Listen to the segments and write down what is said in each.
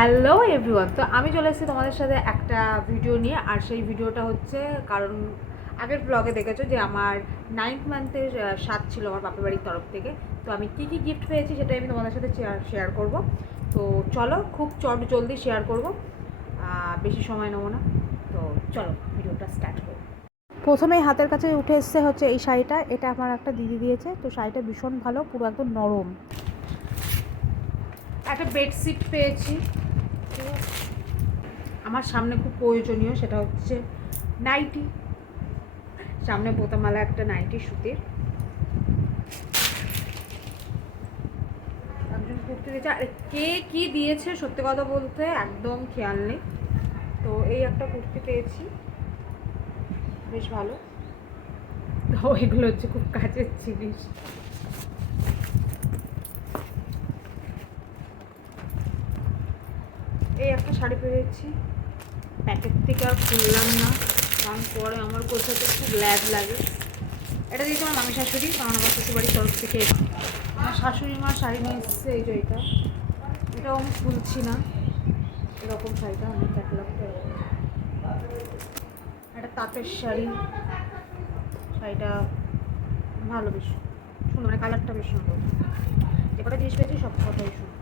Hello everyone, তো আমি চলে এসেছি তোমাদের সাথে একটা ভিডিও নিয়ে। আর সেই ভিডিওটা হচ্ছে, কারণ আগের ব্লগে দেখেছো যে আমার 9th মান্থের স্বাদ ছিল আমার বাপের বাড়ির তরফ থেকে। তো আমি কী কী গিফট পেয়েছি সেটাই আমি তোমাদের সাথে শেয়ার করব। তো চলো, খুব জলদি শেয়ার করব, বেশি সময় নেবো না। তো চলো ভিডিওটা স্টার্ট করব। প্রথমেই হাতের কাছে উঠে এসছে হচ্ছে এই শাড়িটা। এটা আমার একটা দিদি দিয়েছে। তো শাড়িটা ভীষণ ভালো, পুরো একদম নরম। একটা বেডশিট পেয়েছি আমার সামনে, খুব প্রয়োজনীয়, সেটা হচ্ছে নাইটি। সামনে বোতামালা একটা নাইটি সুতির, একজন কুর্তি দিয়েছে। আর কে কি দিয়েছে সত্যি কথা বলতে একদম খেয়াল নেই। তো এই একটা কুর্তি পেয়েছি, বেশ ভালো। তো এগুলো হচ্ছে খুব কাজের জিনিস। এই একটা শাড়ি পেয়েছি, প্যাকেট থেকে আর খুললাম না, কারণ পরে আমার কোথাতে খুব ল্যাদ লাগে। এটা দিয়েছে আমার মামি শাশুড়ি, কারণ আমার শ্বশুরবাড়ির তরফ থেকে আমার শাশুড়ি মা শাড়ি নিয়ে এসেছে। এই যে এটাও আমি খুলছি না, এরকম শাড়িটা অনেক ক্যাটালগটা একটা তাঁতের শাড়ি। শাড়িটা ভালো, বেশ সুন্দর, মানে কালারটা বেশ সুন্দর। যে কটা জিনিস পেয়েছি সব কটাই সুন্দর।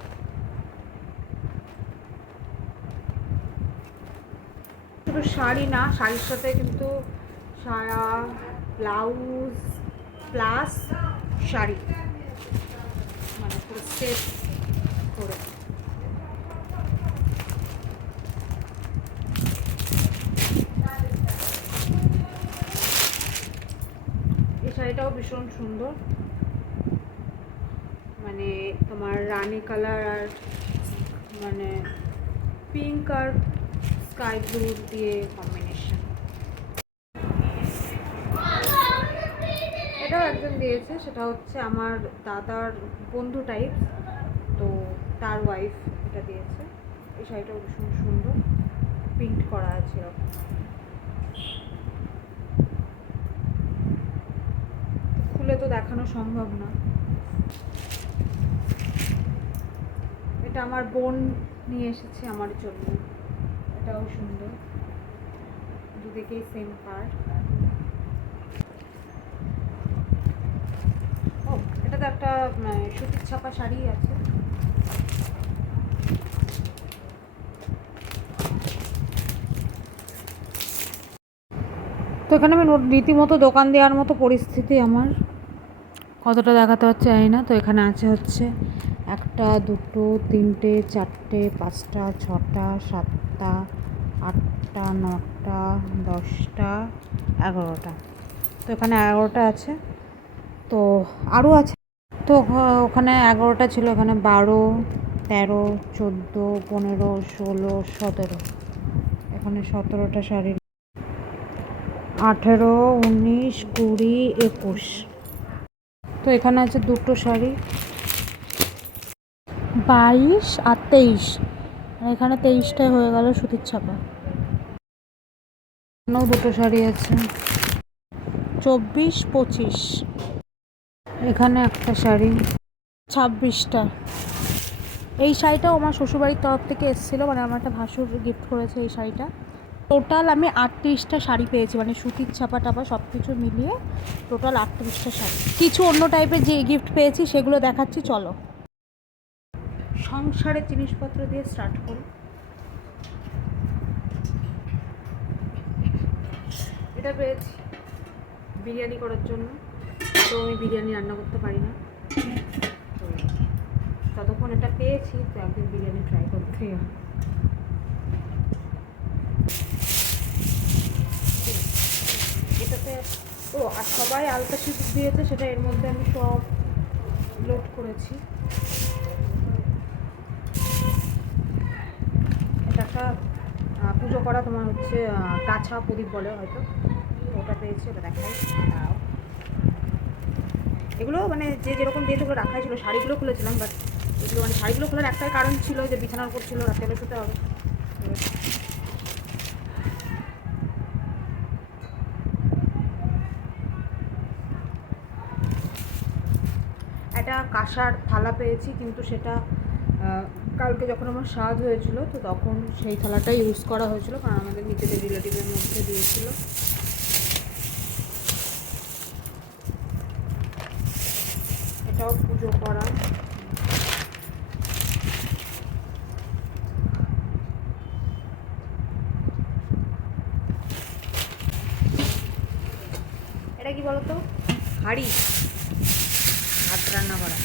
শুধু শাড়ি না, শাড়ির সাথে কিন্তু সায়া, ব্লাউজ প্লাস শাড়ি, মানে পুরো সেট করে। এই শাড়িটাও ভীষণ সুন্দর, মানে তোমার রানী কালার আর মানে পিঙ্ক আর স্কাই ব্লু দিয়ে কম্বিনেশন। এটাও একজন দিয়েছে, সেটা হচ্ছে আমার দাদার বন্ধু টাইপ, তো তার ওয়াইফ এটা দিয়েছে। এই শাড়িটাও ভীষণ সুন্দর, প্রিন্ট করা আছে এরকম। খুলে তো দেখানো সম্ভব না। এটা আমার বোন নিয়ে এসেছে আমার জন্য, এটাও সুন্দর, দুদিকেই সেম পার্ট। ও, এটা তো একটা সুতির ছাপা শাড়ি আছে। তো এখানে আমি রীতিমতো দোকান দেওয়ার মতো পরিস্থিতি আমার, কতটা দেখাতে হচ্ছে জানি না। তো এখানে আছে হচ্ছে 1, 2, 3, 4, 5, 6, 7, 8, 9, 10, 11টা। তো এখানে 11টা আছে, তো আরও আছে। তো ওখানে 11টা ছিল, এখানে 12, 13, 14, 15, 16, 17। এখানে 17টা শাড়ি, 18, 19, 20, 21। তো এখানে আছে 2টো শাড়ি, 22 আর 23। এখানে 23টাই হয়ে গেল সুতির ছাপা। এখানেও 2টো শাড়ি আছে, 24, 25। এখানে একটা শাড়ি, 26টা। এই শাড়িটাও আমার শ্বশুরবাড়ির তরফ থেকে এসেছিলো, মানে আমার একটা ভাসুর গিফট করেছে এই শাড়িটা। টোটাল আমি 38টা শাড়ি পেয়েছি, মানে সুতির ছাপা টাপা সব কিছু মিলিয়ে টোটাল 38টা শাড়ি। কিছু অন্য টাইপের যে গিফট পেয়েছি সেগুলো দেখাচ্ছি, চলো। সংসারের জিনিসপত্র দিয়ে স্টার্ট করি। এটা পেয়েছি বিরিয়ানি করার জন্য, তো আমি বিরিয়ানি রান্না করতে পারি না, তো ততক্ষণ এটা পেয়েছি, তো একদিন বিরিয়ানি ট্রাই করতেই হবে। এটাতে ও, আর সবাই আলতা সিঁদুর দিয়েছে, সেটা এর মধ্যে আমি সব লোড করেছি। এটা একটা পুজো করা, তোমার হচ্ছে কাছা প্রদীপ বলে হয়তো, ওটা পেয়েছি, ওটা দেখাই। এগুলো মানে যে যেরকম দিয়েছে ওগুলো রাখাই ছিল। শাড়িগুলো খুলেছিলাম, বাট এগুলো মানে শাড়িগুলো খোলার একটাই কারণ ছিল যে বিছানার উপর ছিল, রাত্রে শুতে হবে। একটা কাঁসার থালা পেয়েছি, কিন্তু সেটা কালকে যখন আমার স্বাদ হয়েছিল তো তখন সেই থালাটাই ইউজ করা হয়েছিল, কারণ আমাদের নিজেদের রিলেটিভের মধ্যে দিয়েছিল। এটাও পুজো করা। এটা কি বলতো, হাঁড়ি, ভাত রান্না করা।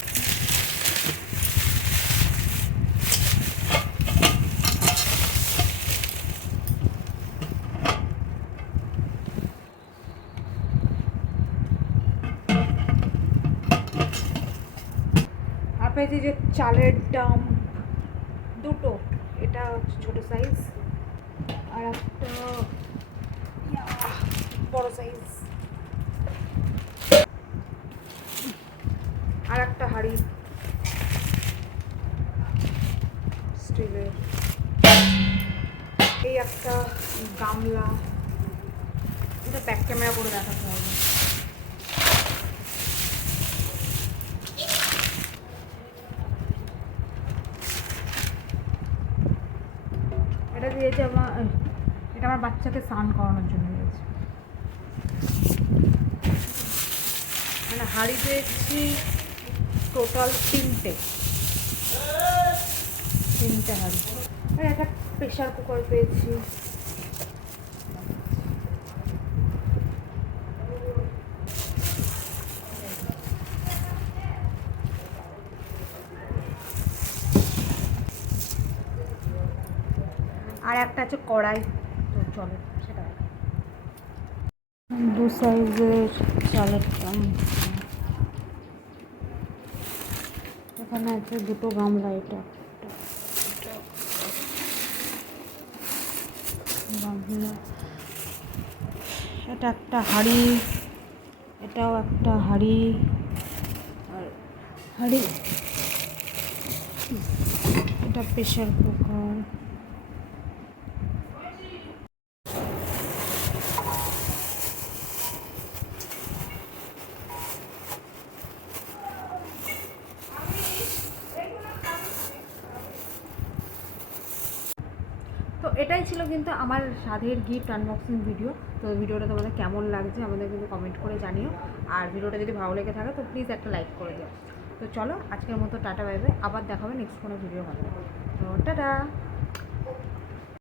আর পেয়েছি যে চালের ডাম দুটো, এটা হচ্ছে ছোটো সাইজ, আর একটা বড় সাইজ, আর একটা হাঁড়ি স্টিলের, এই একটা গামলা। এটা ব্যাক ক্যামেরা করে দেখাতে হবে। এটা দিয়েছে এটা আমার বাচ্চাকে স্নান করানোর জন্য দিয়েছে। মানে হাঁড়ি পেয়েছি টোটাল তিনটে হাঁড়ি। আর একটা প্রেশার কুকার পেয়েছি। আর একটা আছে কড়াই, তো চলো সেটা দু সাইজের চালের ডাম। এখানে আছে দুটো গামলা, এটা গামলা, এটা একটা হাঁড়ি, এটাও একটা হাঁড়ি, আর হাঁড়ি, এটা প্রেশার কুকার। তো এটাই ছিল কিন্তু আমার স্বাদের গিফট আনবক্সিং ভিডিও। তো ভিডিওটা তোমাদের কেমন লাগছে আমাদের কিন্তু কমেন্ট করে জানিও, আর ভিডিওটা যদি ভালো লেগে থাকে তো প্লিজ একটা লাইক করে দিও। তো চলো আজকের মতো টাটা বাই বাই, আবার দেখাবে নেক্সট কোনো ভিডিও ভালো। তো টাটা।